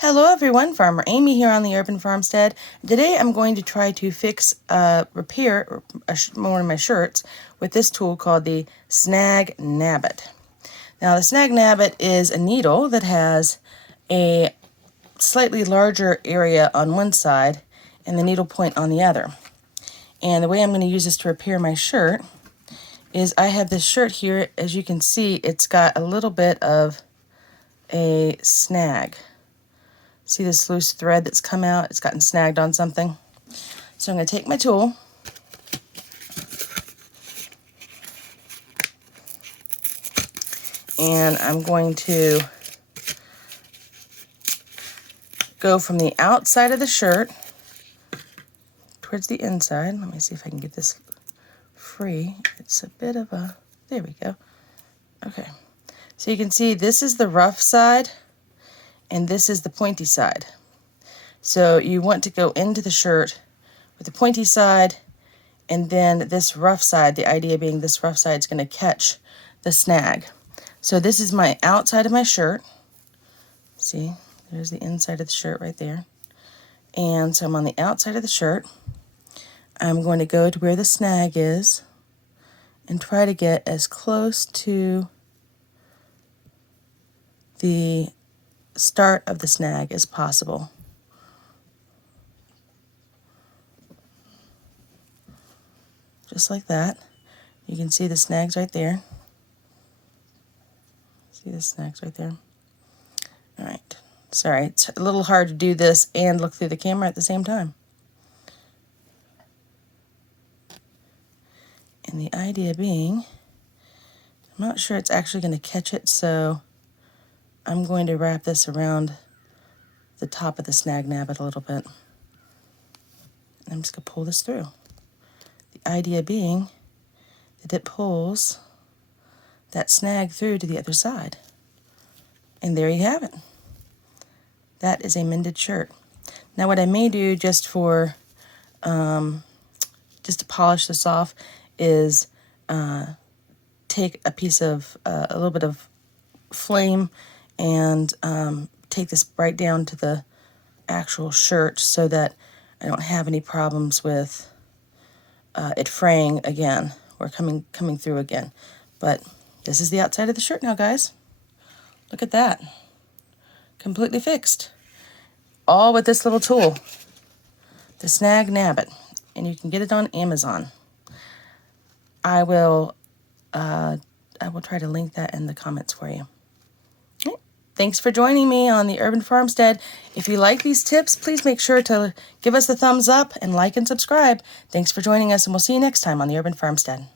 Hello everyone, Farmer Amy here on the Urban Farmstead. Today I'm going to try to repair one of my shirts with this tool called the Snag Nabit. Now the Snag Nabit is a needle that has a slightly larger area on one side and the needle point on the other. And the way I'm going to use this to repair my shirt is I have this shirt here. As you can see, it's got a little bit of a snag. See this loose thread that's come out? It's gotten snagged on something. So I'm going to take my tool and I'm going to go from the outside of the shirt towards the inside. Let me see if I can get this free. It's a bit of a, there we go. Okay, so you can see this is the rough side and this is the pointy side. So you want to go into the shirt with the pointy side, and then this rough side, the idea being this rough side is going to catch the snag. So this is my outside of my shirt. See, there's the inside of the shirt right there. And so I'm on the outside of the shirt. I'm going to go to where the snag is and try to get as close to the start of the snag as possible. Just like that. You can see the snags right there. See the snags right there? All right. Sorry, it's a little hard to do this and look through the camera at the same time. And the idea being, I'm not sure it's actually going to catch it, so I'm going to wrap this around the top of the Snag Nabit a little bit. And I'm just going to pull this through. The idea being that it pulls that snag through to the other side. And there you have it. That is a mended shirt. Now what I may do just for, just to polish this off is take a piece of, a little bit of flame and take this right down to the actual shirt so that I don't have any problems with it fraying again or coming through again. But this is the outside of the shirt now, guys. Look at that. Completely fixed. All with this little tool, the Snag Nabit, and you can get it on Amazon. I will try to link that in the comments for you. Thanks for joining me on the Urban Farmstead. If you like these tips, please make sure to give us a thumbs up and like and subscribe. Thanks for joining us, and we'll see you next time on the Urban Farmstead.